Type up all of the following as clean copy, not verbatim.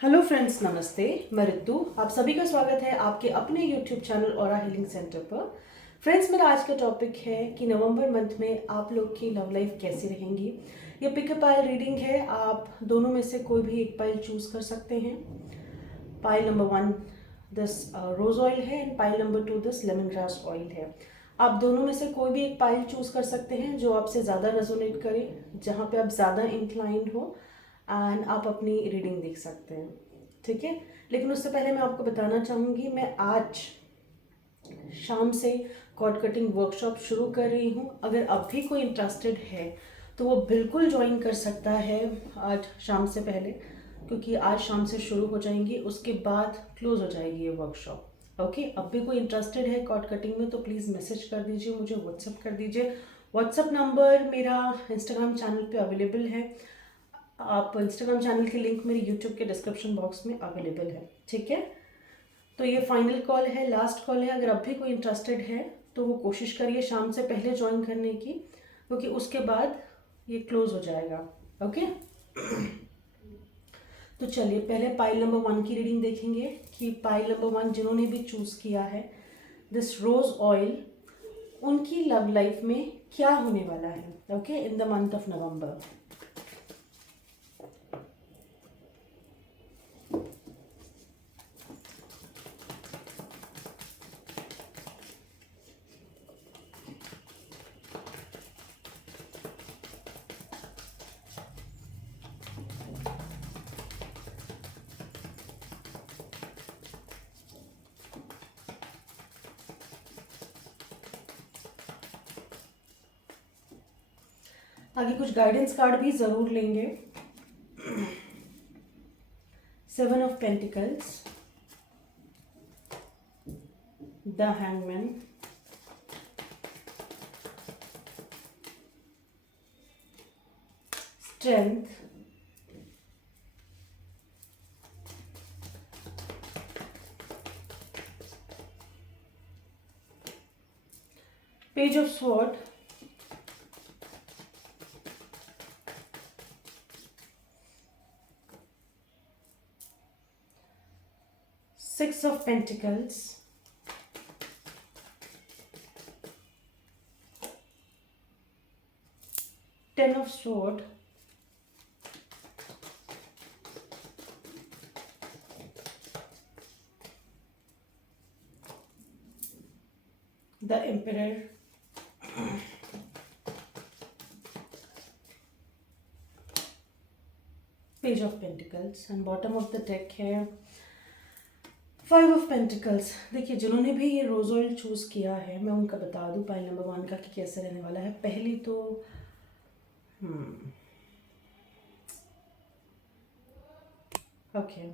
Hello friends, नमस्ते। मैं रितु। आप सभी का स्वागत है आपके अपने YouTube channel aura healing centre पर। फ्रेंड्स, मेरा आज का टॉपिक है कि नवंबर मंथ में आप लोग की लव लाइफ कैसी रहेंगी। ये पिक अ पाइल रीडिंग है। आप दोनों में से कोई भी एक पाइल चूज कर सकते हैं। Pile number 1 this rose oil है and pile number 2 this lemon grass oil है। आप दोनों में से कोई भी एक पाइल चूज कर सकते हैं जो आपसे ज़्यादा रेजोनेट करे, जहाँ पे आप ज़्यादा इंक्लाइंड हो, एंड आप अपनी रीडिंग देख सकते हैं। ठीक है, लेकिन उससे पहले मैं आपको बताना चाहूँगी, मैं आज शाम से कॉर्ड कटिंग वर्कशॉप शुरू कर रही हूँ। अगर अब भी कोई इंटरेस्टेड है तो वो बिल्कुल ज्वाइन कर सकता है आज शाम से पहले, क्योंकि आज शाम से शुरू हो जाएंगी, उसके बाद क्लोज हो जाएगी ये वर्कशॉप। ओके, अब भी कोई इंटरेस्टेड है कॉर्ड कटिंग में तो प्लीज़ मैसेज कर दीजिए, मुझे व्हाट्सअप कर दीजिए। व्हाट्सअप नंबर मेरा इंस्टाग्राम चैनल पे अवेलेबल है। आप इंस्टाग्राम चैनल की लिंक मेरे यूट्यूब के डिस्क्रिप्शन बॉक्स में अवेलेबल है। ठीक है, तो ये फाइनल कॉल है, लास्ट कॉल है। अगर अब भी कोई इंटरेस्टेड है तो वो कोशिश करिए शाम से पहले ज्वाइन करने की, क्योंकि उसके बाद ये क्लोज हो जाएगा। ओके, तो चलिए पहले पाइल नंबर 1 की रीडिंग देखेंगे कि पाइल नंबर 1 जिन्होंने भी चूज किया है दिस रोज ऑयल, उनकी लव लाइफ में क्या होने वाला है। Okay, in the month of November. आगे कुछ गाइडेंस कार्ड भी जरूर लेंगे। 7 of pentacles, the hangman, strength, page of sword, Six of Pentacles, Ten of Sword, the Emperor, Page of Pentacles, and bottom of the deck है 5 of pentacles. देखिए, जिन्होंने भी ये रोज ऑयल चूज किया है, मैं उनका बता दूं पाइल नंबर 1 का कि कैसे रहने वाला है। पहली तो ओके,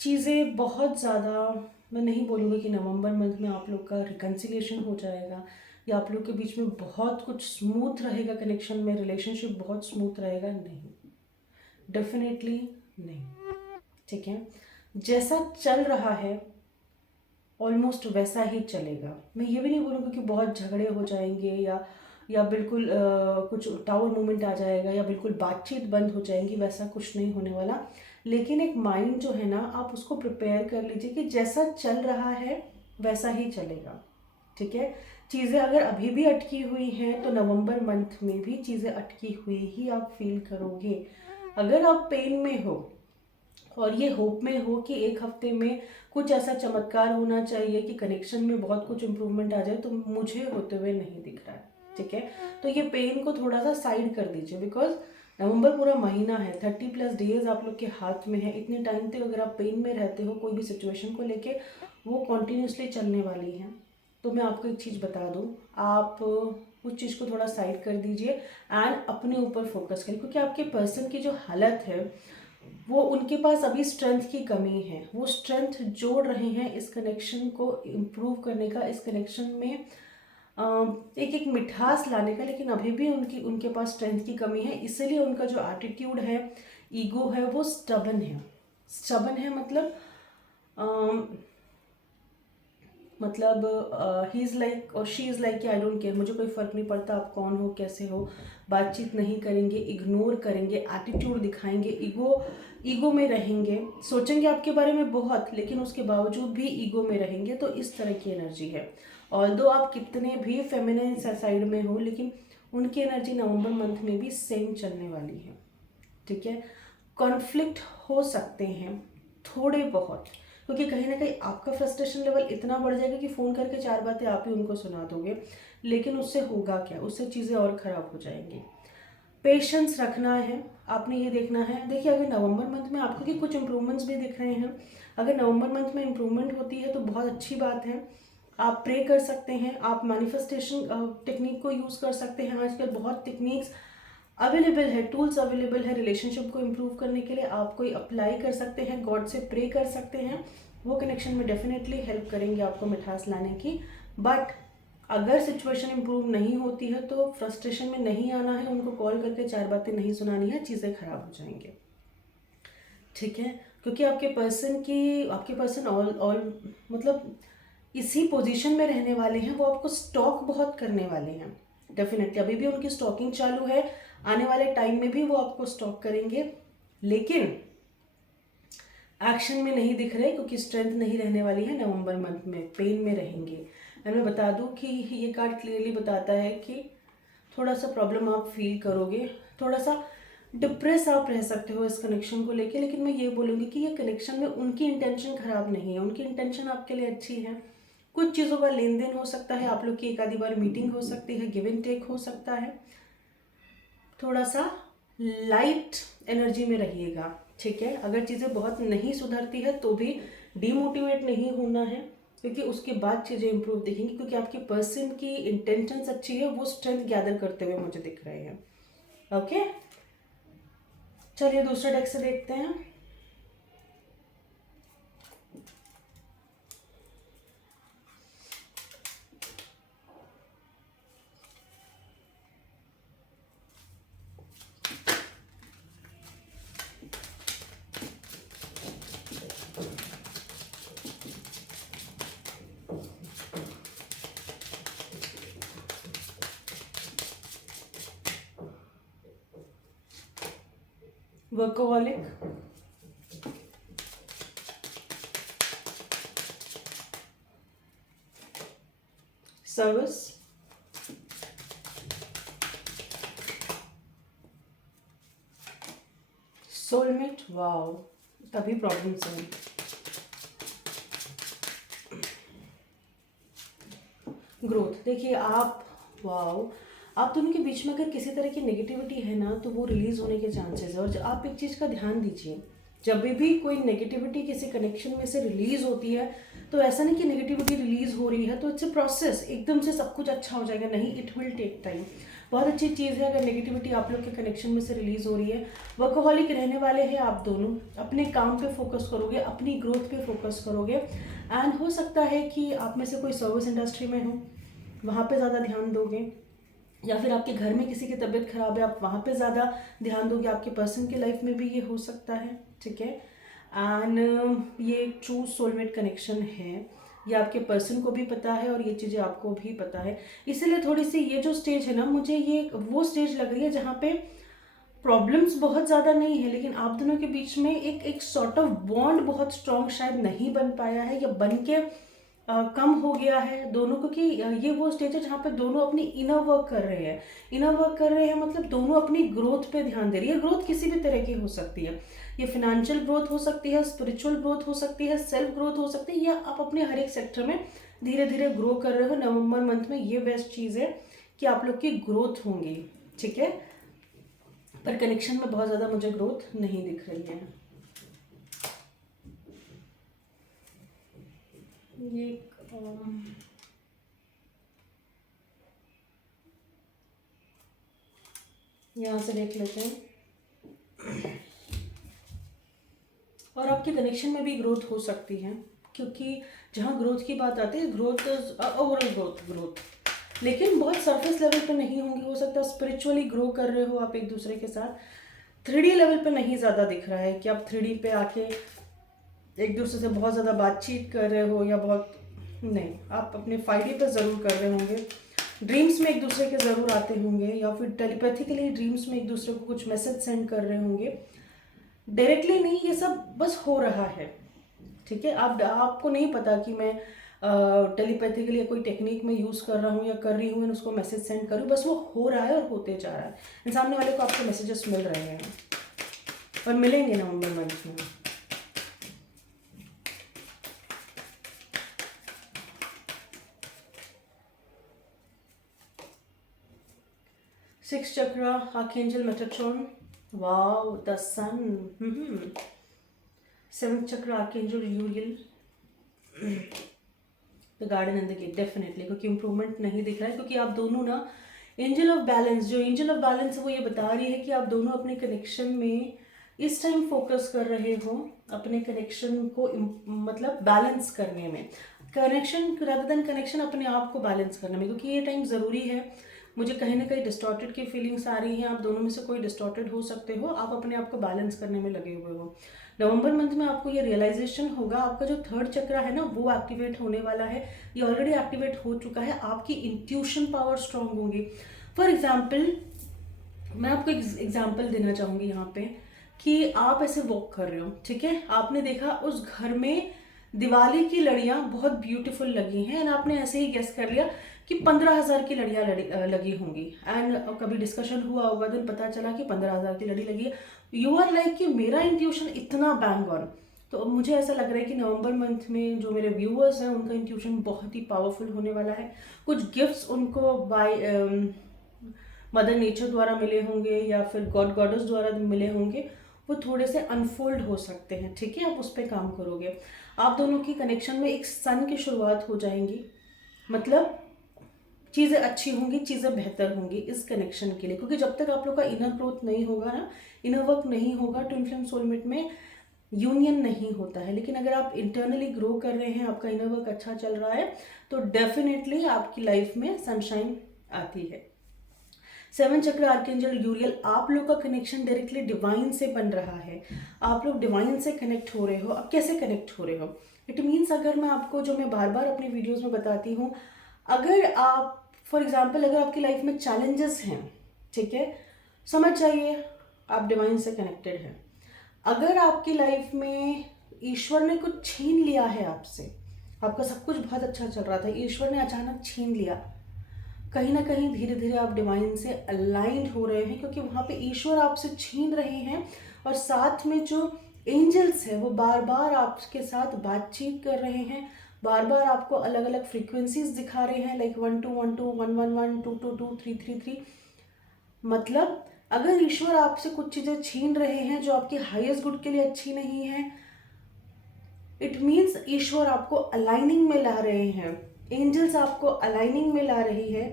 चीज़ें बहुत ज़्यादा, मैं नहीं बोलूँगी कि नवंबर मंथ में आप लोग का रिकन्सिलिएशन हो जाएगा या आप लोग के बीच में बहुत कुछ स्मूथ रहेगा, कनेक्शन में रिलेशनशिप बहुत स्मूथ रहेगा, नहीं, डेफिनेटली नहीं। ठीक है, जैसा चल रहा है ऑलमोस्ट वैसा ही चलेगा। मैं ये भी नहीं बोलूँगी कि बहुत झगड़े हो जाएंगे या बिल्कुल कुछ टावर मूवमेंट आ जाएगा या बिल्कुल बातचीत बंद हो जाएंगी, वैसा कुछ नहीं होने वाला। लेकिन एक माइंड जो है ना, आप उसको प्रिपेयर कर लीजिए कि जैसा चल रहा है वैसा ही चलेगा। ठीक है, चीज़ें अगर अभी भी अटकी हुई हैं तो नवंबर मंथ में भी चीज़ें अटकी हुई ही आप फील करोगे। अगर आप पेन में हो और ये होप में हो कि एक हफ्ते में कुछ ऐसा चमत्कार होना चाहिए कि कनेक्शन में बहुत कुछ इम्प्रूवमेंट आ जाए, तो मुझे होते हुए नहीं दिख रहा है। ठीक है, तो ये पेन को थोड़ा सा साइड कर दीजिए, बिकॉज नवंबर पूरा महीना है, 30+ डेज आप लोग के हाथ में है। इतने टाइम तक अगर आप पेन में रहते हो कोई भी सिचुएशन को लेके, वो कॉन्टीन्यूसली चलने वाली है। तो मैं आपको एक चीज़ बता दूँ, आप उस चीज़ को थोड़ा साइड कर दीजिए एंड अपने ऊपर फोकस करिए, क्योंकि आपके पर्सन की जो हालत है वो, उनके पास अभी स्ट्रेंथ की कमी है। वो स्ट्रेंथ जोड़ रहे हैं इस कनेक्शन को इम्प्रूव करने का, इस कनेक्शन में एक एक मिठास लाने का, लेकिन अभी भी उनके पास स्ट्रेंथ की कमी है। इसलिए उनका जो एटीट्यूड है, ईगो है, वो स्टबन है। स्टबन है मतलब मतलब ही इज़ लाइक और शी इज़ लाइक कि आई डोंट केयर, मुझे कोई फ़र्क नहीं पड़ता आप कौन हो कैसे हो। बातचीत नहीं करेंगे, इग्नोर करेंगे, एटीट्यूड दिखाएंगे, ईगो में रहेंगे, सोचेंगे आपके बारे में बहुत, लेकिन उसके बावजूद भी ईगो में रहेंगे। तो इस तरह की एनर्जी है। ऑल्दो आप कितने भी फेमिनिन साइड में हो, लेकिन उनकी एनर्जी नवंबर मंथ में भी सेम चलने वाली है। ठीक है, कॉन्फ्लिक्ट हो सकते हैं थोड़े बहुत, क्योंकि कहीं ना कहीं आपका फ्रस्ट्रेशन लेवल इतना बढ़ जाएगा कि फ़ोन करके 4 बातें आप ही उनको सुना दोगे, लेकिन उससे होगा क्या, उससे चीज़ें और ख़राब हो जाएंगी। पेशेंस रखना है, आपने ये देखना है। देखिए, अगर नवंबर मंथ में आपको कि कुछ इंप्रूवमेंट्स भी दिख रहे हैं, अगर नवंबर मंथ में इंप्रूवमेंट होती है तो बहुत अच्छी बात है। आप प्रे कर सकते हैं, आप मैनिफेस्टेशन टेक्निक को यूज़ कर सकते हैं। आजकल बहुत टेक्निक्स अवेलेबल है, टूल्स अवेलेबल है रिलेशनशिप को इम्प्रूव करने के लिए। आप कोई अप्लाई कर सकते हैं, गॉड से प्रे कर सकते हैं, वो कनेक्शन में डेफिनेटली हेल्प करेंगे आपको मिठास लाने की। बट अगर सिचुएशन इम्प्रूव नहीं होती है तो फ्रस्ट्रेशन में नहीं आना है, उनको कॉल करके 4 बातें नहीं सुनानी है, चीज़ें खराब हो जाएंगे। ठीक है, क्योंकि आपके पर्सन ऑल मतलब इसी पोजीशन में रहने वाले हैं, वो आपको स्टॉक बहुत करने वाले हैं। डेफिनेटली अभी भी उनकी स्टॉकिंग चालू है, आने वाले टाइम में भी वो आपको स्टॉक करेंगे, लेकिन एक्शन में नहीं दिख रहे, क्योंकि स्ट्रेंथ नहीं रहने वाली है नवंबर मंथ में, पेन में रहेंगे। एंड मैं बता दूं कि ये कार्ड क्लियरली बताता है कि थोड़ा सा प्रॉब्लम आप फील करोगे, थोड़ा सा डिप्रेस आप रह सकते हो इस कनेक्शन को लेके, लेकिन मैं ये बोलूँगी कि ये कनेक्शन में उनकी इंटेंशन खराब नहीं है, उनकी इंटेंशन आपके लिए अच्छी है। कुछ चीज़ों का लेन देन हो सकता है, आप लोग की एक आधी बार मीटिंग हो सकती है, गिव एंड टेक हो सकता है। थोड़ा सा लाइट एनर्जी में रहिएगा। ठीक है, अगर चीज़ें बहुत नहीं सुधरती है तो भी डीमोटिवेट नहीं होना है, क्योंकि उसके बाद चीज़ें इंप्रूव दिखेंगी, क्योंकि आपकी पर्सन की इंटेंशंस अच्छी है, वो स्ट्रेंथ गैदर करते हुए मुझे दिख रहे हैं। ओके, चलिए दूसरे डेक से देखते हैं। वर्कोहॉलिक, सर्विस, सोलमेट, वाओ, तभी प्रॉब्लम्स हैं। ग्रोथ, देखिए आप, वाओ, आप दोनों के बीच में अगर किसी तरह की नेगेटिविटी है ना, तो वो रिलीज होने के चांसेस है। और आप एक चीज़ का ध्यान दीजिए, जब भी कोई नेगेटिविटी किसी कनेक्शन में से रिलीज होती है, तो ऐसा नहीं कि नेगेटिविटी रिलीज हो रही है तो इट्स ए प्रोसेस, एकदम से सब कुछ अच्छा हो जाएगा, नहीं, इट विल टेक टाइम। बहुत अच्छी चीज़ है अगर नेगेटिविटी आप लोग के कनेक्शन में से रिलीज हो रही है। वर्कोहॉलिक रहने वाले हैं आप दोनों, अपने काम पे फोकस करोगे, अपनी ग्रोथ पे फोकस करोगे। एंड हो सकता है कि आप में से कोई सर्विस इंडस्ट्री में हो, वहाँ पे ज़्यादा ध्यान दोगे, या फिर आपके घर में किसी की तबीयत खराब है, आप वहाँ पे ज़्यादा ध्यान दोगे। आपके पर्सन की लाइफ में भी ये हो सकता है। ठीक है, एंड ये ट्रू सोलमेट कनेक्शन है, ये आपके पर्सन को भी पता है और ये चीज़ें आपको भी पता है। इसीलिए थोड़ी सी ये जो स्टेज है ना, मुझे ये वो स्टेज लग रही है जहाँ पे प्रॉब्लम्स बहुत ज़्यादा नहीं है, लेकिन आप दोनों के बीच में एक सॉर्ट ऑफ बॉन्ड बहुत स्ट्रॉन्ग शायद नहीं बन पाया है, या बन के कम हो गया है दोनों, क्योंकि ये वो स्टेज है जहाँ पे दोनों अपनी इनर वर्क कर रहे हैं। इनर वर्क कर रहे हैं मतलब दोनों अपनी ग्रोथ पे ध्यान दे रही है। ग्रोथ किसी भी तरह की हो सकती है, ये फाइनेंशियल ग्रोथ हो सकती है, स्पिरिचुअल ग्रोथ हो सकती है, सेल्फ ग्रोथ हो सकती है, या आप अपने हर एक सेक्टर में धीरे धीरे ग्रो कर रहे हो। नवंबर मंथ में ये बेस्ट चीज़ है कि आप लोग की ग्रोथ होंगी। ठीक है, पर कनेक्शन में बहुत ज़्यादा मुझे ग्रोथ नहीं दिख रही है। ये यहाँ से देख लेते हैं। और आपके कनेक्शन में भी ग्रोथ हो सकती है, क्योंकि जहाँ ग्रोथ की बात आती है, ग्रोथ ओवरऑल ग्रोथ, लेकिन बहुत सरफेस लेवल पे नहीं होंगी। हो सकता है स्पिरिचुअली ग्रो कर रहे हो आप एक दूसरे के साथ। 3D लेवल पे नहीं ज़्यादा दिख रहा है कि आप 3D पे आके एक दूसरे से बहुत ज़्यादा बातचीत कर रहे हो, या बहुत नहीं, आप अपने फ़ायदे पर ज़रूर कर रहे होंगे। ड्रीम्स में एक दूसरे के ज़रूर आते होंगे, या फिर टेलीपैथिकली ड्रीम्स में एक दूसरे को कुछ मैसेज सेंड कर रहे होंगे। डायरेक्टली नहीं, ये सब बस हो रहा है, ठीक है। आपको नहीं पता कि मैं टेलीपैथिकली या कोई टेक्निक में यूज़ कर रहा हूँ या कर रही हूँ, उसको मैसेज सेंड करूँ, बस वो हो रहा है और होते जा रहा है। सामने वाले को आपके मैसेजेस मिल रहे हैं और मिलेंगे नवंबर मंथ में। Six chakra, archangel Metatron, wow, the sun. Seventh chakra, archangel Uriel, the garden and the gate. Definitely, क्योंकि इंप्रूवमेंट नहीं दिख रहा है, क्योंकि आप दोनों ना एंजल ऑफ बैलेंस, जो एंजल ऑफ बैलेंस है वो ये बता रही है कि आप दोनों अपने कनेक्शन में इस टाइम फोकस कर रहे हो, अपने कनेक्शन को मतलब बैलेंस करने में, कनेक्शन रादर देन कनेक्शन, अपने आप को बैलेंस करने में, क्योंकि ये टाइम ज़रूरी है। मुझे कहीं ना कहीं डिस्टॉर्टेड की फीलिंग्स आ रही हैं, आप दोनों में से कोई डिस्टॉर्टेड हो सकते हो, आप अपने आप को बैलेंस करने में लगे हुए हो। नवंबर मंथ में आपको ये रियलाइजेशन होगा, आपका जो थर्ड चक्र है ना वो एक्टिवेट होने वाला है, ये ऑलरेडी एक्टिवेट हो चुका है। आपकी इंट्यूशन पावर स्ट्रांग होगी। फॉर एग्जाम्पल, मैं आपको एग्जाम्पल देना चाहूँगी यहाँ पे कि आप ऐसे वॉक कर रहे हो, ठीक है, आपने देखा उस घर में दिवाली की लड़ियाँ बहुत ब्यूटीफुल लगी हैं, एंड आपने ऐसे ही गेस कर लिया कि 15,000 की लड़ियाँ लगी होंगी, एंड कभी डिस्कशन हुआ होगा तो पता चला कि 15,000 की लड़ी लगी है। यू आर लाइक कि मेरा इंट्यूशन इतना बैंग ऑन। तो अब मुझे ऐसा लग रहा है कि नवंबर मंथ में जो मेरे व्यूअर्स हैं उनका इंट्यूशन बहुत ही पावरफुल होने वाला है। कुछ गिफ्ट्स उनको बाय मदर नेचर द्वारा मिले होंगे या फिर गॉड गॉडेस द्वारा मिले होंगे, वो थोड़े से अनफोल्ड हो सकते हैं, ठीक है। आप उस पर काम करोगे, आप दोनों की कनेक्शन में एक सन की शुरुआत हो जाएंगी, मतलब चीज़ें अच्छी होंगी, चीज़ें बेहतर होंगी इस कनेक्शन के लिए, क्योंकि जब तक आप लोग का इनर ग्रोथ नहीं होगा ना, इनर वर्क नहीं होगा, ट्विन फ्लेम सोलमेट में यूनियन नहीं होता है। लेकिन अगर आप इंटरनली ग्रो कर रहे हैं, आपका इनर वर्क अच्छा चल रहा है, तो डेफिनेटली आपकी लाइफ में सनशाइन आती है। सेवन चक्र, आर्कएंजल यूरियल, आप लोग का कनेक्शन डायरेक्टली डिवाइन से बन रहा है, आप लोग डिवाइन से कनेक्ट हो रहे हो। अब कैसे कनेक्ट हो रहे हो? इट मीन्स, अगर मैं आपको, जो मैं बार बार अपनी वीडियोस में बताती हूँ, अगर आप फॉर एग्जाम्पल अगर आपकी लाइफ में चैलेंजेस हैं, ठीक है, समझ जाइए आप डिवाइन से कनेक्टेड हैं। अगर आपकी लाइफ में ईश्वर ने कुछ छीन लिया है आपसे, आपका सब कुछ बहुत अच्छा चल रहा था, ईश्वर ने अचानक छीन लिया, कहीं ना कहीं धीरे धीरे आप डिवाइन से अलाइंड हो रहे हैं, क्योंकि वहाँ पे ईश्वर आपसे छीन रहे हैं, और साथ में जो एंजल्स है वो बार बार आपके साथ बातचीत कर रहे हैं, बार बार आपको अलग अलग फ्रीक्वेंसीज दिखा रहे हैं, लाइक 1212, 111, 222, 333। मतलब अगर ईश्वर आपसे कुछ चीज़ें छीन रहे हैं जो आपके हाईएस्ट गुड के लिए अच्छी नहीं है, इट मीन्स ईश्वर आपको अलाइनिंग में ला रहे हैं, एंजल्स आपको अलाइनिंग में ला रही है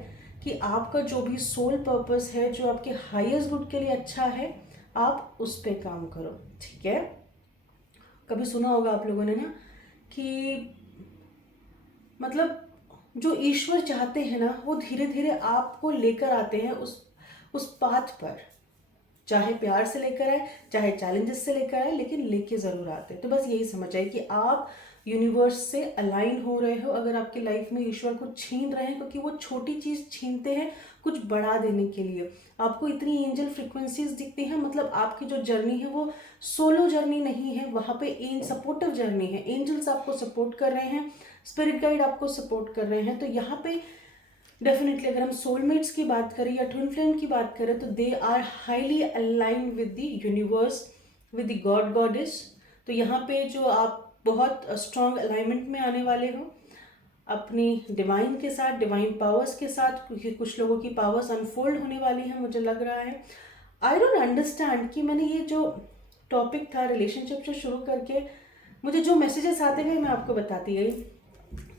कि आपका जो भी सोल पर्पस है, जो आपके हाईएस्ट गुड के लिए अच्छा है, आप उस पर काम करो, ठीक है। कभी सुना होगा आप लोगों ने ना कि मतलब जो ईश्वर चाहते हैं ना, वो धीरे धीरे आपको लेकर आते हैं उस पाथ पर, चाहे प्यार से लेकर आए, चाहे चैलेंजेस से लेकर आए, लेकिन लेके ज़रूर आते हैं। तो बस यही समझ आए कि आप यूनिवर्स से अलाइन हो रहे हो। अगर आपकी लाइफ में ईश्वर कुछ छीन रहे हैं, क्योंकि वो छोटी चीज़ छीनते हैं कुछ बढ़ा देने के लिए, आपको इतनी एंजल फ्रिक्वेंसीज दिखती हैं, मतलब आपकी जो जर्नी है वो सोलो जर्नी नहीं है, वहाँ पे सपोर्टिव जर्नी है, एंजल्स आपको सपोर्ट कर रहे हैं, स्पिरिट गाइड आपको सपोर्ट कर रहे हैं। तो यहाँ पे डेफिनेटली अगर हम सोलमेट्स की बात करें या ट्विन फ्लेम की बात करें, तो they are highly aligned with the universe, with the god goddess. तो यहाँ पे जो आप बहुत स्ट्रॉन्ग अलाइनमेंट में आने वाले हो अपनी डिवाइन के साथ, डिवाइन पावर्स के साथ, क्योंकि कुछ लोगों की पावर्स अनफोल्ड होने वाली हैं, मुझे लग रहा है। आई डोंट अंडरस्टैंड कि मैंने ये जो टॉपिक था रिलेशनशिप से शुरू करके, मुझे जो मैसेजेस आते गए मैं आपको बताती गई।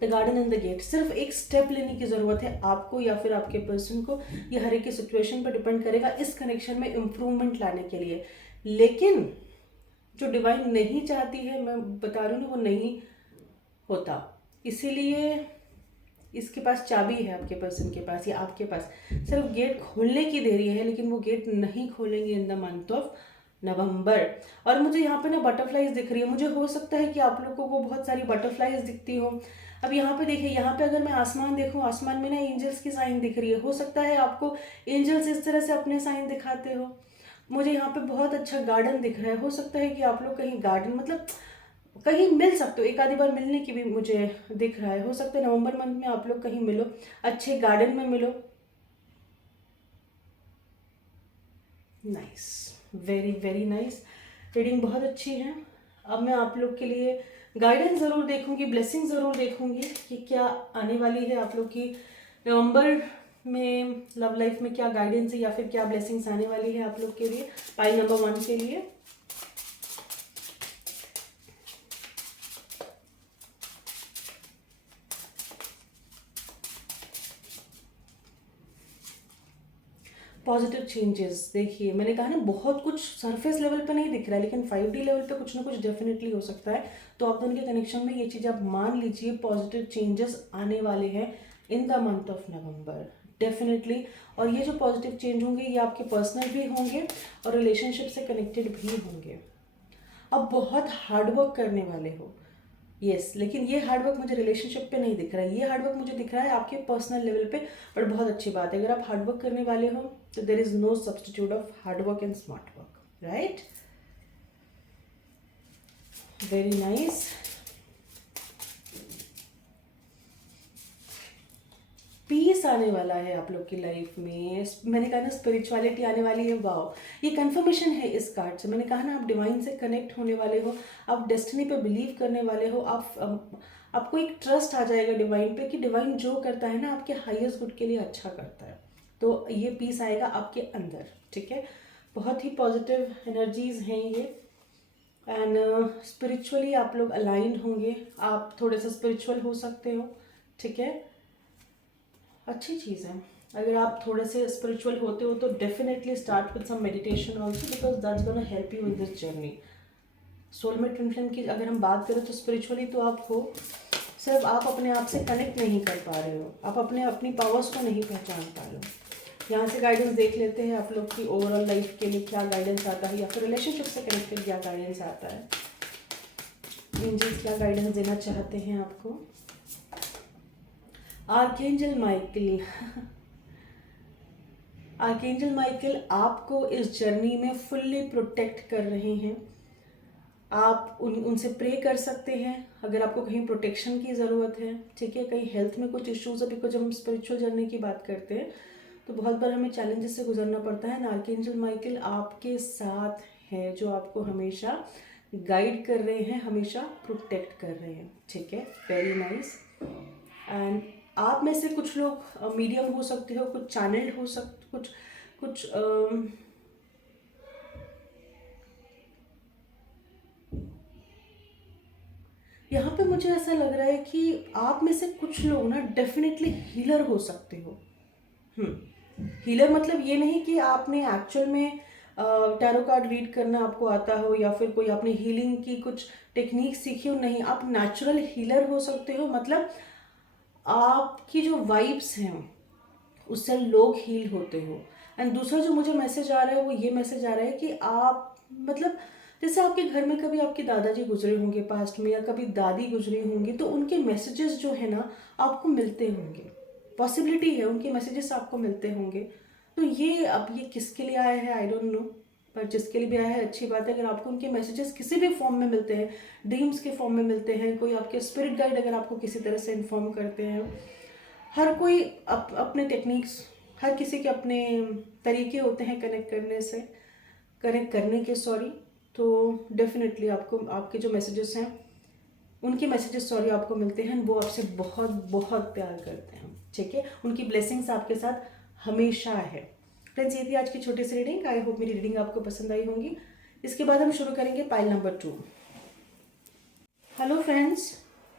The garden and the gate, सिर्फ एक स्टेप लेने की ज़रूरत है आपको या फिर आपके पर्सन को, ये हर एक की सिचुएशन पर डिपेंड करेगा इस कनेक्शन में इम्प्रूवमेंट लाने के लिए। लेकिन जो डिवाइन नहीं चाहती है, मैं बता रही हूँ ना, वो नहीं होता। इसीलिए इसके पास चाबी है, आपके पर्सन के पास या आपके पास, सिर्फ गेट खोलने की देरी है, लेकिन वो गेट नहीं खोलेंगे in the month of November. और मुझे यहाँ पे ना बटरफ्लाइज दिख रही है, मुझे हो सकता है कि आप लोगों को बहुत सारी बटरफ्लाइज दिखती हो। अब यहाँ पे देखिए, यहाँ पे अगर मैं आसमान देखूँ, आसमान में ना एंजल्स की साइन दिख रही है, हो सकता है आपको एंजल्स इस तरह से अपने साइन दिखाते हो। मुझे यहाँ पे बहुत अच्छा गार्डन दिख रहा है, हो सकता है कि आप लोग कहीं गार्डन मतलब कहीं मिल सकते हो, एक आधी बार मिलने की भी मुझे दिख रहा है। हो सकता है नवंबर मंथ में आप लोग कहीं मिलो, अच्छे गार्डन में मिलो। Nice, very very nice, reading बहुत अच्छी है। अब मैं आप लोग के लिए गाइडेंस ज़रूर देखूंगी, ब्लेसिंग ज़रूर देखूंगी कि क्या आने वाली है आप लोग की नवंबर में लव लाइफ में, क्या गाइडेंस है या फिर क्या ब्लेसिंग्स आने वाली है आप लोग के लिए पाइल नंबर 1 के लिए। पॉजिटिव चेंजेस, देखिए मैंने कहा ना बहुत कुछ सरफेस लेवल पे नहीं दिख रहा है, लेकिन 5D लेवल पे कुछ ना कुछ डेफिनेटली हो सकता है। तो आप दोनों के कनेक्शन में ये चीज़ आप मान लीजिए, पॉजिटिव चेंजेस आने वाले हैं in the month of November definitely. और ये जो पॉजिटिव चेंज होंगे ये आपके पर्सनल भी होंगे और रिलेशनशिप से कनेक्टेड भी होंगे। अब बहुत हार्डवर्क करने वाले हो, यस, लेकिन ये हार्डवर्क मुझे रिलेशनशिप पे नहीं दिख रहा है, ये हार्डवर्क मुझे दिख रहा है आपके पर्सनल लेवल पे। बट बहुत अच्छी बात है, अगर आप हार्डवर्क करने वाले हो तो there is no substitute of hard work and smart work, right. Very nice. Peace आने वाला है आप लोग की लाइफ में, मैंने कहा ना स्पिरिचुअलिटी आने वाली है, वाओ, ये कंफर्मेशन है इस कार्ड से। मैंने कहा ना आप डिवाइन से कनेक्ट होने वाले हो, आप डेस्टिनी पे बिलीव करने वाले हो, आपको एक ट्रस्ट आ जाएगा डिवाइन पे कि डिवाइन जो करता है ना आपके हाईएस्ट गुड के लिए अच्छा करता है। तो ये पीस आएगा आपके अंदर, ठीक है। बहुत ही पॉजिटिव एनर्जीज हैं ये। एंड स्पिरिचुअली आप लोग अलाइंड होंगे, आप थोड़े से स्पिरिचुअल हो सकते हो, ठीक है, अच्छी चीज़ है। अगर आप थोड़े से स्पिरिचुअल होते हो तो definitely start with some meditation also, because that's gonna help you in this journey. Soulmate twin flame की अगर हम बात करें तो स्पिरिचुअली तो आप हो, सिर्फ आप अपने आप से कनेक्ट नहीं कर पा रहे हो, आप अपनी पावर्स को नहीं पहचान पा रहे हो। यहाँ से गाइडेंस देख लेते हैं आप लोग की ओवरऑल लाइफ के लिए क्या गाइडेंस आता है, या फिर रिलेशनशिप से कनेक्टेड क्या गाइडेंस आता है। एंजल्स क्या गाइडेंस देना चाहते हैं आपको। आर्कएंजल माइकल आर्कएंजल माइकल आपको इस जर्नी में फुल्ली प्रोटेक्ट कर रहे हैं। आप उनसे प्रे कर सकते हैं अगर आपको कहीं प्रोटेक्शन की ज़रूरत है, ठीक है, कहीं हेल्थ में कुछ इश्यूज़ है, बिकॉज जब हम स्पिरिचुअल जर्नी की बात करते हैं तो बहुत बार हमें चैलेंजेस से गुजरना पड़ता है। आर्कएंजल माइकल आपके साथ है, जो आपको हमेशा गाइड कर रहे हैं, हमेशा प्रोटेक्ट कर रहे हैं, ठीक है, वेरी नाइस। एंड आप में से कुछ लोग मीडियम हो सकते हो, कुछ चैनल्ड हो सकते, कुछ यहाँ पे मुझे ऐसा लग रहा है कि आप में से कुछ लोग ना डेफिनेटली हीलर हो सकते हो। हीलर मतलब ये नहीं कि आपने एक्चुअल में टैरो कार्ड रीड करना आपको आता हो या फिर कोई आपने हीलिंग की कुछ टेक्निक सीखी हो, नहीं, आप नेचुरल हीलर हो सकते हो। मतलब आपकी जो वाइब्स हैं उससे लोग हील होते हो। एंड दूसरा जो मुझे मैसेज आ रहा है वो ये मैसेज आ रहा है कि आप मतलब जैसे आपके घर में कभी आपके दादाजी गुजरे होंगे पास्ट में, या कभी दादी गुजरी होंगी, तो उनके मैसेजेस जो है ना आपको मिलते होंगे, पॉसिबिलिटी है उनके मैसेजेस आपको मिलते होंगे। तो ये अब ये किसके लिए आया है आई डोंट नो, पर जिसके लिए भी आया है अच्छी बात है। अगर आपको उनके मैसेजेस किसी भी फॉर्म में मिलते हैं, ड्रीम्स के फॉर्म में मिलते हैं, कोई आपके स्पिरिट गाइड अगर आपको किसी तरह से इन्फॉर्म करते हैं, हर कोई अपने टेक्निक्स, हर किसी के अपने तरीके होते हैं कनेक्ट करने के, सॉरी। तो डेफिनेटली आपको आपके जो मैसेजेस हैं, उनके मैसेजेस सॉरी आपको मिलते हैं, वो आपसे बहुत बहुत प्यार करते हैं, ठीक है, उनकी ब्लेसिंग्स आपके साथ हमेशा है। फ्रेंड्स, ये थी आज की छोटी सी रीडिंग, आई होप मेरी रीडिंग आपको पसंद आई होंगी। इसके बाद हम शुरू करेंगे पाइल नंबर 2। हेलो फ्रेंड्स,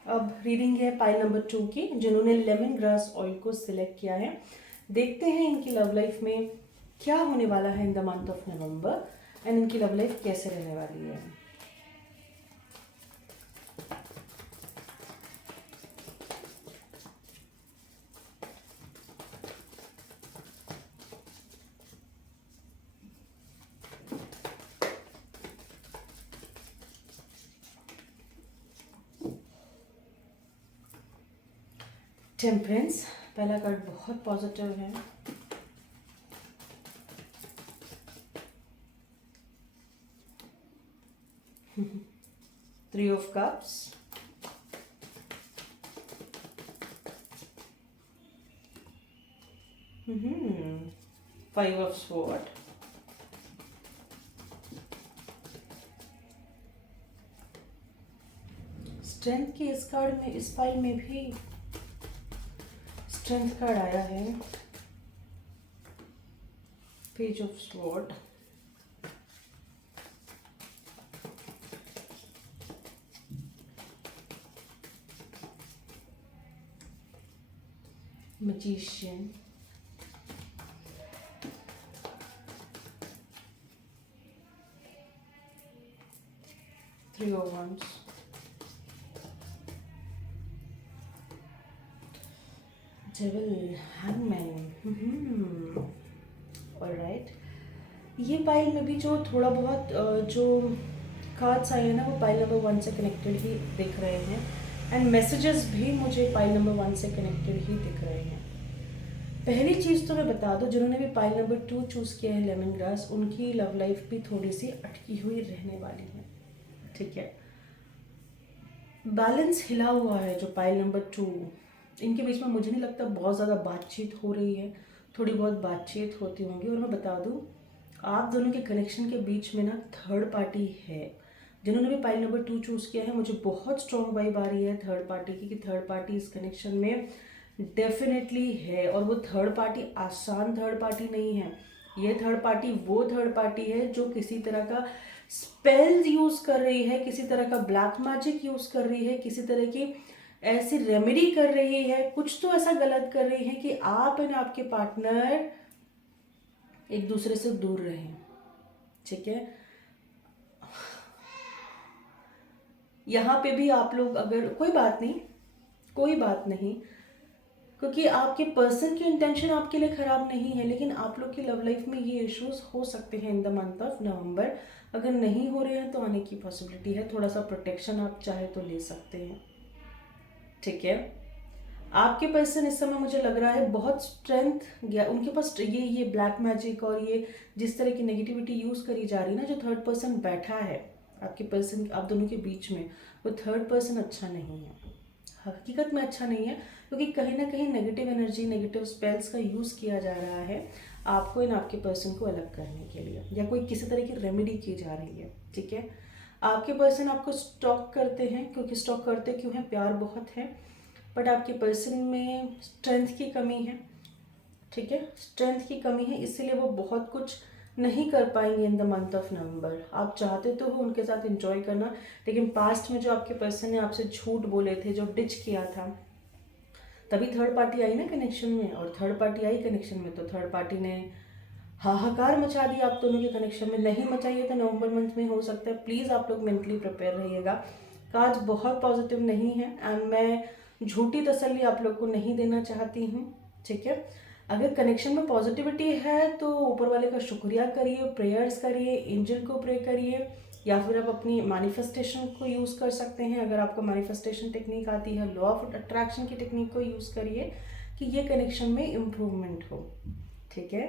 अब रीडिंग है पाइल नंबर 2 की, जिन्होंने लेमन ग्रास ऑयल को सिलेक्ट किया है। देखते हैं इनकी लव लाइफ में क्या होने वाला है in the month of November, and इनकी लव लाइफ कैसे रहने वाली है। टेम्परेंस, पहला कार्ड बहुत पॉजिटिव है। Three of cups, five of sword, strength के इस कार्ड में, इस फाइल में भी स्ट्रेंथ कार्ड आया है। Page of sword, magician, three of wands, devil, hangman. Alright, ये पाइल में भी जो थोड़ा बहुत जो कार्ड्स आए हैं ना, वो पाइल नंबर 1 से कनेक्टेड ही दिख रहे हैं, एंड मैसेजेस भी मुझे पाइल नंबर 1 से कनेक्टेड ही दिख रहे हैं। पहली चीज़ तो मैं बता दूं, जिन्होंने भी पाइल नंबर 2 चूज़ किया है लेमन ग्रास, उनकी लव लाइफ भी थोड़ी सी अटकी हुई रहने वाली है। ठीक है, बैलेंस हिला हुआ है। जो पाइल नंबर 2, इनके बीच में मुझे नहीं लगता बहुत ज़्यादा बातचीत हो रही है, थोड़ी बहुत बातचीत होती होंगी। और मैं बता दूं, आप दोनों के कनेक्शन के बीच में ना थर्ड पार्टी है। जिन्होंने भी पाइल नंबर 2 चूज़ किया है, मुझे बहुत स्ट्रॉन्ग वाइब आ रही है थर्ड पार्टी की, कि थर्ड पार्टी इस कनेक्शन में डेफिनेटली है। और वो थर्ड पार्टी आसान थर्ड पार्टी नहीं है। ये थर्ड पार्टी वो थर्ड पार्टी है जो किसी तरह का स्पेल्स यूज कर रही है, किसी तरह का ब्लैक मैजिक यूज कर रही है, किसी तरह की ऐसी रेमेडी कर रही है, कुछ तो ऐसा गलत कर रही है कि आप एंड आपके पार्टनर एक दूसरे से दूर रहें। ठीक है, यहाँ पे भी आप लोग, अगर कोई बात नहीं, कोई बात नहीं, क्योंकि आपके पर्सन की इंटेंशन आपके लिए ख़राब नहीं है, लेकिन आप लोग की लव लाइफ में ये इश्यूज हो सकते हैं in the month of November. अगर नहीं हो रहे हैं तो आने की पॉसिबिलिटी है। थोड़ा सा प्रोटेक्शन आप चाहे तो ले सकते हैं। ठीक है, आपके पर्सन इस समय मुझे लग रहा है बहुत स्ट्रेंथ गया उनके पास। ये ब्लैक मैजिक और ये जिस तरह की नेगेटिविटी यूज़ करी जा रही है ना, जो थर्ड पर्सन बैठा है आपके पर्सन, आप दोनों के बीच में, वो थर्ड पर्सन अच्छा नहीं है, हकीकत में अच्छा नहीं है। क्योंकि कहीं ना कहीं नेगेटिव एनर्जी, नेगेटिव स्पेल्स का यूज़ किया जा रहा है आपको इन आपके पर्सन को अलग करने के लिए, या कोई किसी तरह की रेमेडी की जा रही है। ठीक है, आपके पर्सन आपको स्टॉक करते हैं, क्योंकि स्टॉक करते क्यों हैं, प्यार बहुत है, बट आपके पर्सन में स्ट्रेंथ की कमी है। ठीक है, स्ट्रेंथ की कमी है, इसीलिए वो बहुत कुछ नहीं कर पाएंगे in the month of November. आप चाहते तो हो उनके साथ एंजॉय करना, लेकिन पास्ट में जो आपके पर्सन ने आपसे झूठ बोले थे, जो डिच किया था, तभी थर्ड पार्टी आई ना कनेक्शन में। और थर्ड पार्टी आई कनेक्शन में तो थर्ड पार्टी ने हाहाकार मचा दी आप दोनों के कनेक्शन में। नहीं मचाइए तो नवंबर मंथ में हो सकता है। प्लीज़ आप लोग मेंटली प्रिपेयर रहिएगा। कार्ड्स बहुत पॉजिटिव नहीं है, एंड मैं झूठी तसल्ली आप लोग को नहीं देना चाहती हूँ। ठीक है, अगर कनेक्शन में पॉजिटिविटी है तो ऊपर वाले का शुक्रिया करिए, प्रेयर्स करिए, एंजल को प्रे करिए, या फिर आप अपनी मैनिफेस्टेशन को यूज़ कर सकते हैं। अगर आपको मैनिफेस्टेशन टेक्निक आती है, लॉ ऑफ अट्रैक्शन की टेक्निक को यूज़ करिए कि ये कनेक्शन में इम्प्रूवमेंट हो। ठीक है,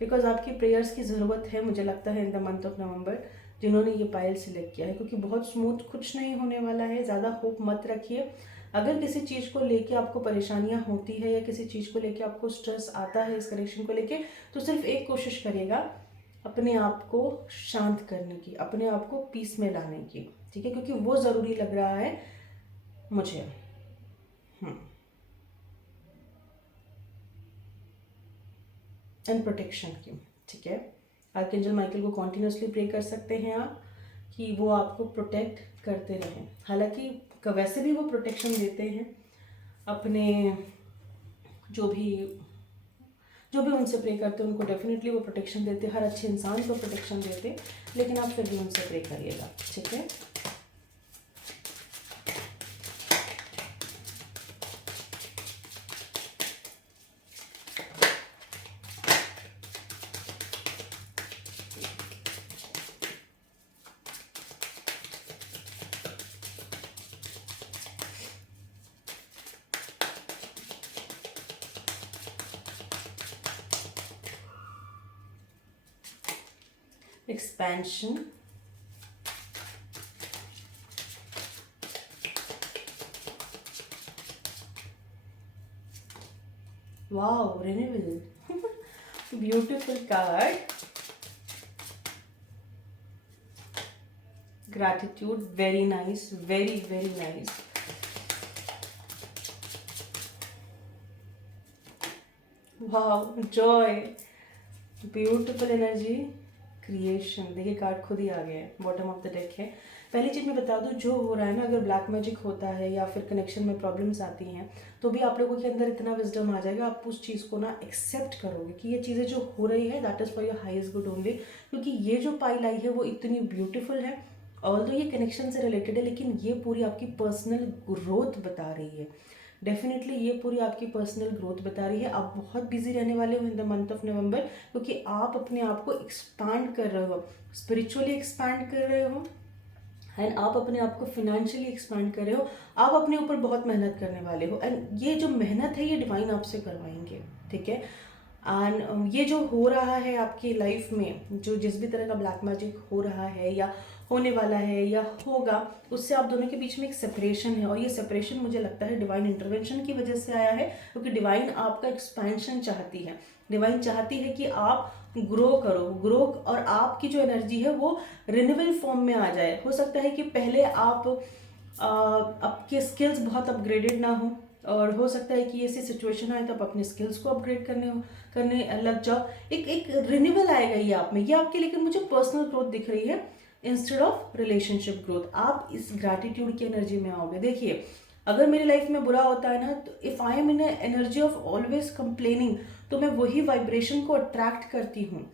बिकॉज आपकी प्रेयर्स की ज़रूरत है मुझे लगता है in the month of November, जिन्होंने ये पाइल सिलेक्ट किया है, क्योंकि बहुत स्मूथ कुछ नहीं होने वाला है। ज़्यादा होप मत रखिए। अगर किसी चीज़ को लेके आपको परेशानियां होती है, या किसी चीज़ को लेके आपको स्ट्रेस आता है इस कनेक्शन को लेके, तो सिर्फ एक कोशिश करिएगा, अपने आप को शांत करने की, अपने आप को पीस में लाने की। ठीक है, क्योंकि वो ज़रूरी लग रहा है मुझे। एंड प्रोटेक्शन की। ठीक है, आर्कएंजल माइकल को कॉन्टिन्यूसली प्रे कर सकते हैं आप कि वो आपको प्रोटेक्ट करते रहें। हालांकि वैसे भी वो प्रोटेक्शन देते हैं अपने, जो भी उनसे प्रे करते हैं उनको डेफिनेटली वो प्रोटेक्शन देते हैं। हर अच्छे इंसान को प्रोटेक्शन देते, लेकिन आप फिर भी उनसे प्रे करिएगा। ठीक है, expansion, wow, renewal. Beautiful card. Gratitude, very nice, very, very nice. Wow, joy, beautiful energy, creation. देखिए कार्ड खुद ही आ गया है, बॉटम ऑफ द डेक है. पहली चीज़ मैं बता दूं, जो हो रहा है ना, अगर ब्लैक मैजिक होता है या फिर कनेक्शन में प्रॉब्लम्स आती हैं, तो भी आप लोगों के अंदर इतना विजडम आ जाएगा, आप उस चीज़ को ना एक्सेप्ट करोगे कि ये चीज़ें जो हो रही है that is for your highest good only. क्योंकि ये जो पाइल आई है वो इतनी ब्यूटीफुल है, ऑल्दो ये कनेक्शन से रिलेटेड है, लेकिन ये पूरी आपकी पर्सनल ग्रोथ बता रही है. डेफिनेटली ये पूरी आपकी पर्सनल ग्रोथ बता रही है. आप बहुत बिजी रहने वाले हो in the month of November, क्योंकि आप अपने आप को एक्सपैंड कर रहे हो, स्पिरिचुअली एक्सपैंड कर रहे हो, एंड आप अपने आप को फिनेंशियली एक्सपैंड कर रहे हो. आप अपने ऊपर बहुत मेहनत करने वाले हो, एंड ये जो मेहनत है ये डिवाइन आपसे करवाएंगे. ठीक है. एंड ये जो हो रहा है आपकी लाइफ में, जो जिस भी तरह का ब्लैक मैजिक हो रहा है या होने वाला है या होगा, उससे आप दोनों के बीच में एक सेपरेशन है. और ये सेपरेशन मुझे लगता है डिवाइन इंटरवेंशन की वजह से आया है, क्योंकि डिवाइन आपका एक्सपेंशन चाहती है. डिवाइन चाहती है कि आप ग्रो करो, ग्रो, और आपकी जो एनर्जी है वो रिन्यूअल फॉर्म में आ जाए. हो सकता है कि पहले आप आपके स्किल्स बहुत अपग्रेडेड ना हो, और हो सकता है कि ऐसी सिचुएशन आए तो आप अपने स्किल्स को अपग्रेड करने लग जाओ. एक रिन्यूअल आएगा ये आप में, ये आपके, लेकिन मुझे पर्सनल ग्रोथ दिख रही है इंस्टेड ऑफ रिलेशनशिप ग्रोथ. आप इस ग्रैटिट्यूड की एनर्जी में आओगे. देखिए, अगर मेरी लाइफ में बुरा होता है ना, तो if I am in energy of always complaining, तो मैं वही वाइब्रेशन को अट्रैक्ट करती हूँ.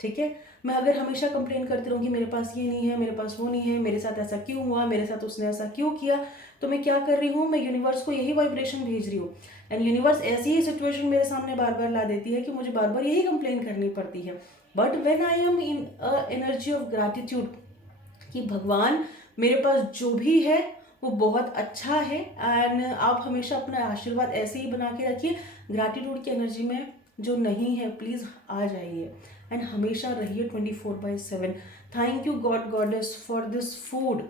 ठीक है. मैं अगर हमेशा कंप्लेन करती रहूँगी, मेरे पास ये नहीं है, मेरे पास वो नहीं है, मेरे साथ ऐसा क्यों हुआ, मेरे साथ उसने ऐसा क्यों किया, तो मैं क्या कर रही हूँ, मैं यूनिवर्स को यही वाइब्रेशन भेज रही हूँ. एंड यूनिवर्स ऐसी ही सिचुएशन मेरे सामने बार बार ला देती है कि मुझे बार बार यही कंप्लेन करनी पड़ती है. But when I am in energy of gratitude, कि भगवान मेरे पास जो भी है वो बहुत अच्छा है, एंड आप हमेशा अपना आशीर्वाद ऐसे ही बना के रखिए. ग्रैटिट्यूड की एनर्जी में जो नहीं है प्लीज़ आ जाइए, एंड हमेशा रहिए 24/7. Thank you God goddess for this food.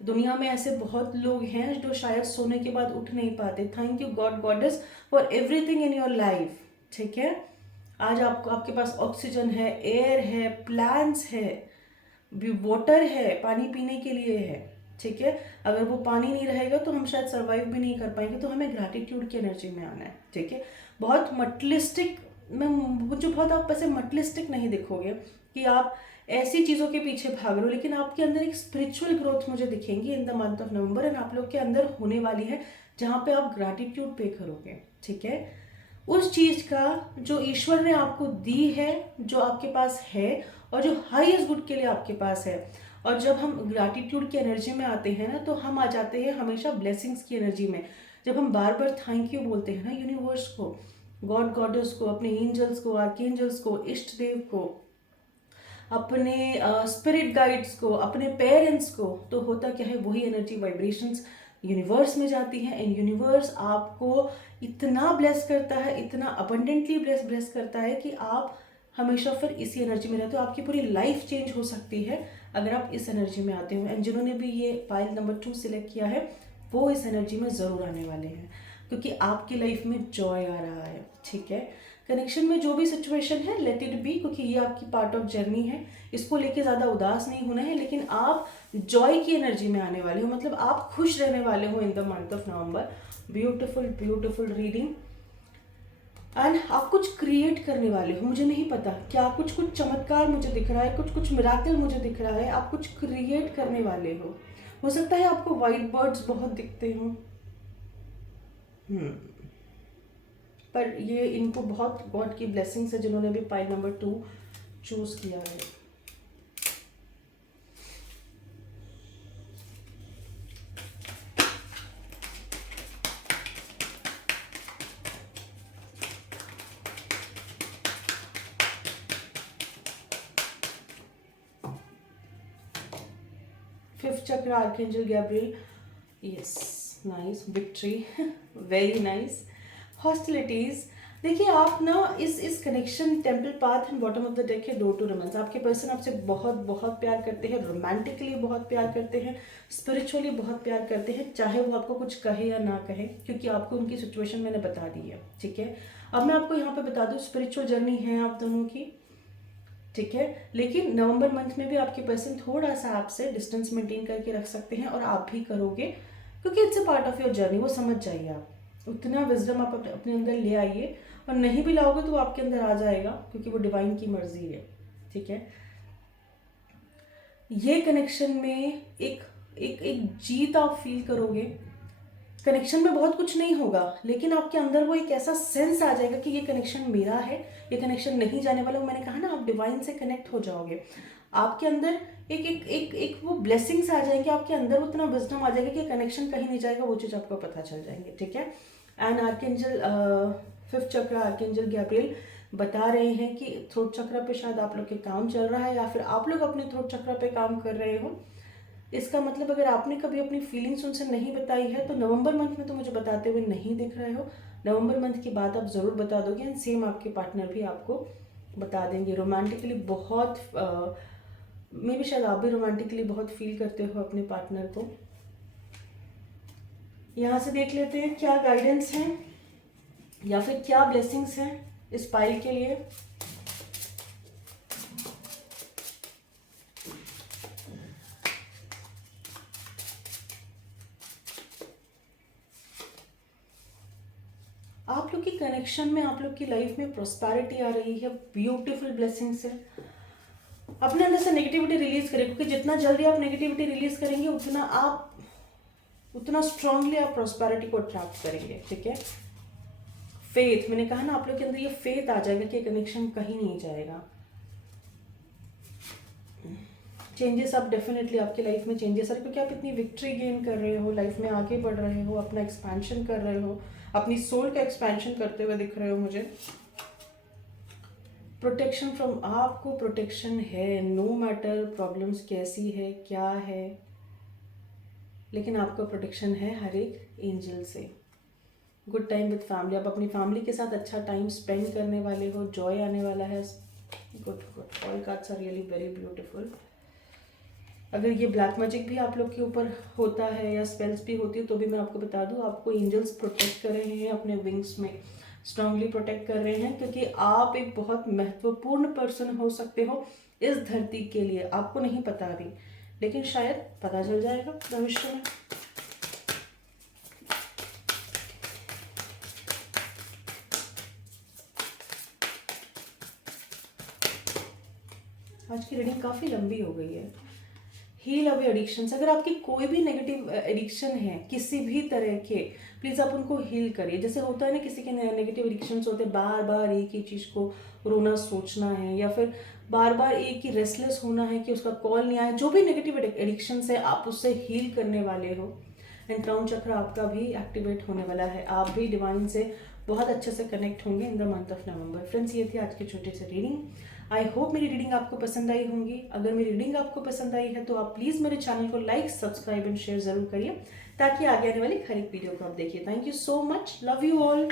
दुनिया में ऐसे बहुत लोग हैं जो शायद सोने के बाद उठ नहीं पाते. Thank you God goddess for everything in your life. ठीक है. आज आपको, आपके पास ऑक्सीजन है, एयर है, प्लांट्स है, वाटर है, पानी पीने के लिए है. ठीक है. अगर वो पानी नहीं रहेगा तो हम शायद सर्वाइव भी नहीं कर पाएंगे. तो हमें ग्रैटिट्यूड की एनर्जी में आना है. ठीक है. बहुत मटलिस्टिक में, मुझे बहुत, आप ऐसे मटलिस्टिक नहीं दिखोगे कि आप ऐसी चीज़ों के पीछे भाग रहे हो, लेकिन आपके अंदर एक स्पिरिचुअल ग्रोथ मुझे दिखेंगी in the month of November, and आप लोग के अंदर होने वाली है, जहाँ पे आप ग्रैटिट्यूड पे करोगे. ठीक है. उस चीज़ का जो ईश्वर ने आपको दी है, जो आपके पास है, और जो हाईएस्ट गुड के लिए आपके पास है. और जब हम ग्रैटिट्यूड की एनर्जी में आते हैं ना, तो हम आ जाते हैं हमेशा ब्लेसिंग्स की एनर्जी में. जब हम बार बार थैंक यू बोलते हैं ना यूनिवर्स को, गॉड गॉडेस को, अपने एंजल्स को, आर्कएंजल्स को, इष्ट देव को, अपने स्पिरिट गाइड्स को, अपने पेरेंट्स को, तो होता क्या है, वही एनर्जी वाइब्रेशंस यूनिवर्स में जाती हैं, एंड यूनिवर्स आपको इतना ब्लेस करता है, इतना अबंडेंटली ब्लेस करता है कि आप हमेशा फिर इसी एनर्जी में रहते हो. आपकी पूरी लाइफ चेंज हो सकती है अगर आप इस एनर्जी में आते हो. एंड जिन्होंने भी ये पाइल नंबर 2 सिलेक्ट किया है, वो इस एनर्जी में ज़रूर आने वाले हैं, क्योंकि आपकी लाइफ में जॉय आ रहा है. ठीक है. कनेक्शन में जो भी सिचुएशन है, लेट इट बी, क्योंकि ये आपकी पार्ट ऑफ जर्नी है. इसको लेके ज़्यादा उदास नहीं होना है, लेकिन आप जॉय की एनर्जी में आने वाले हो, मतलब आप खुश रहने वाले हो in the month of November. Beautiful beautiful reading. And आप कुछ क्रिएट करने वाले हो, मुझे नहीं पता क्या, कुछ चमत्कार मुझे दिख रहा है, कुछ मिराकल मुझे दिख रहा है. आप कुछ क्रिएट करने वाले हो सकता है आपको वाइट बर्ड्स बहुत दिखते हो, पर ये इनको बहुत गॉड की ब्लेसिंग्स है जिन्होंने भी पाइल नंबर 2 चूज किया है. फिफ्थ चक्र, archangel Gabriel. Yes, nice. Victory, very nice. Hostilities. देखिए आप ना इस connection temple path and bottom of the deck है डोर टू रोमांस। आपके पर्सन आपसे बहुत बहुत प्यार करते हैं, रोमांटिकली बहुत प्यार करते हैं, स्पिरिचुअली बहुत प्यार करते हैं, चाहे वो आपको कुछ कहे या ना कहे, क्योंकि आपको उनकी सिचुएशन मैंने बता दी है। ठीक है, अब मैं आपको यहाँ पे बता दूँ स्पिरिचुअल जर्नी है आप दोनों की। ठीक है, लेकिन नवंबर मंथ में भी आपके पर्सन थोड़ा सा आपसे डिस्टेंस मेंटेन करके रख सकते हैं, और आप भी करोगे, क्योंकि it's a part of your journey. वो समझ जाइए, आप उतना विजडम आप अपने अंदर ले आइए, और नहीं भी लाओगे तो आपके अंदर आ जाएगा, क्योंकि वो डिवाइन की मर्जी है। ठीक है, ये कनेक्शन में एक एक एक जीत आप फील करोगे। कनेक्शन में बहुत कुछ नहीं होगा, लेकिन आपके अंदर वो एक ऐसा सेंस आ जाएगा कि ये कनेक्शन मेरा है, ये कनेक्शन नहीं जाने वाला। मैंने कहा ना, आप डिवाइन से कनेक्ट हो जाओगे। आपके अंदर एक एक एक एक वो ब्लेसिंग्स आ जाएंगे, आपके अंदर उतना विजडम आ जाएगा कि कनेक्शन कहीं नहीं जाएगा, वो चीज़ आपको पता चल जाएंगे। ठीक है, एंड आर्कएंजल 5th चक्र आर्कएंजल गैब्रियल बता रहे हैं कि थ्रोट चक्र पे शायद आप लोग के काम चल रहा है, या फिर आप लोग अपने थ्रोट चक्र पे काम कर रहे हो। इसका मतलब अगर आपने कभी अपनी फीलिंग्स उनसे नहीं बताई है तो नवंबर मंथ में तो मुझे बताते हुए नहीं दिख रहे हो। नवंबर मंथ की बात आप ज़रूर बता दोगे, एंड सेम आपके पार्टनर भी आपको बता देंगे। रोमांटिकली बहुत मे भी शायद आप भी रोमांटिकली बहुत फील करते हो अपने पार्टनर को। यहाँ से देख लेते हैं क्या गाइडेंस है या फिर क्या ब्लेसिंग्स हैं इस पाइल के लिए। आप लोग की कनेक्शन में, आप लोग की लाइफ में प्रॉस्पेरिटी आ रही है, ब्यूटीफुल ब्लेसिंग्स है। अपने अंदर से नेगेटिविटी रिलीज करें, क्योंकि जितना जल्दी आप नेगेटिविटी रिलीज करेंगे उतना स्ट्रांगली आप प्रॉस्पेरिटी को अट्रैक्ट करेंगे। ठीक है, फेथ, मैंने कहा ना आप लोग के अंदर ये फेथ आ जाएगा कि कनेक्शन कहीं नहीं जाएगा। चेंजेस आप डेफिनेटली आपकी लाइफ में चेंजेस है, क्योंकि आप इतनी विक्ट्री गेन कर रहे हो, लाइफ में आगे बढ़ रहे हो, अपना एक्सपेंशन कर रहे हो, अपनी सोल का एक्सपेंशन करते हुए दिख रहे हो मुझे। प्रोटेक्शन फ्रॉम, आपको प्रोटेक्शन है, नो मैटर प्रॉब्लम्स कैसी है क्या है, लेकिन आपको प्रोटेक्शन है हर एक एंजल से। गुड टाइम विद फैमिली, आप अपनी फैमिली के साथ अच्छा टाइम स्पेंड करने वाले हो, जॉय आने वाला है। Good good, all cards are really very beautiful. अगर ये ब्लैक मैजिक भी आप लोग के ऊपर होता है या स्पेल्स भी होती है तो भी मैं आपको बता दूं, आपको एंजल्स प्रोटेक्ट कर रहे हैं, अपने विंग्स में स्ट्रांगली प्रोटेक्ट कर रहे हैं, क्योंकि आप एक बहुत महत्वपूर्ण पर्सन हो सकते हो इस धरती के लिए। आपको नहीं पता अभी, लेकिन शायद पता चल जाएगा भविष्य में। आज की रीडिंग काफ़ी लंबी हो गई है। हील अवे एडिक्शंस, अगर आपकी कोई भी नेगेटिव एडिक्शन है किसी भी तरह के, प्लीज़ आप उनको हील करिए। जैसे होता है ना, किसी के नेगेटिव एडिक्शंस होते हैं, बार बार एक ही चीज़ को रोना सोचना है, या फिर बार बार एक ही रेस्टलेस होना है कि उसका कॉल नहीं आया। जो भी नेगेटिव एडिक्शंस है आप उससे हील करने वाले हो, एंड क्राउन चक्र आपका भी एक्टिवेट होने वाला है। आप भी डिवाइन से बहुत अच्छे से कनेक्ट होंगे in the month of November. Friends, ये थी आज की छोटी सी रीडिंग। आई होप मेरी रीडिंग आपको पसंद आई होंगी। अगर मेरी रीडिंग आपको पसंद आई है तो आप प्लीज़ मेरे चैनल को लाइक, सब्सक्राइब एंड शेयर ज़रूर करिए, ताकि आगे आने वाली हर एक वीडियो को आप देखिए। Thank you so much, love you all.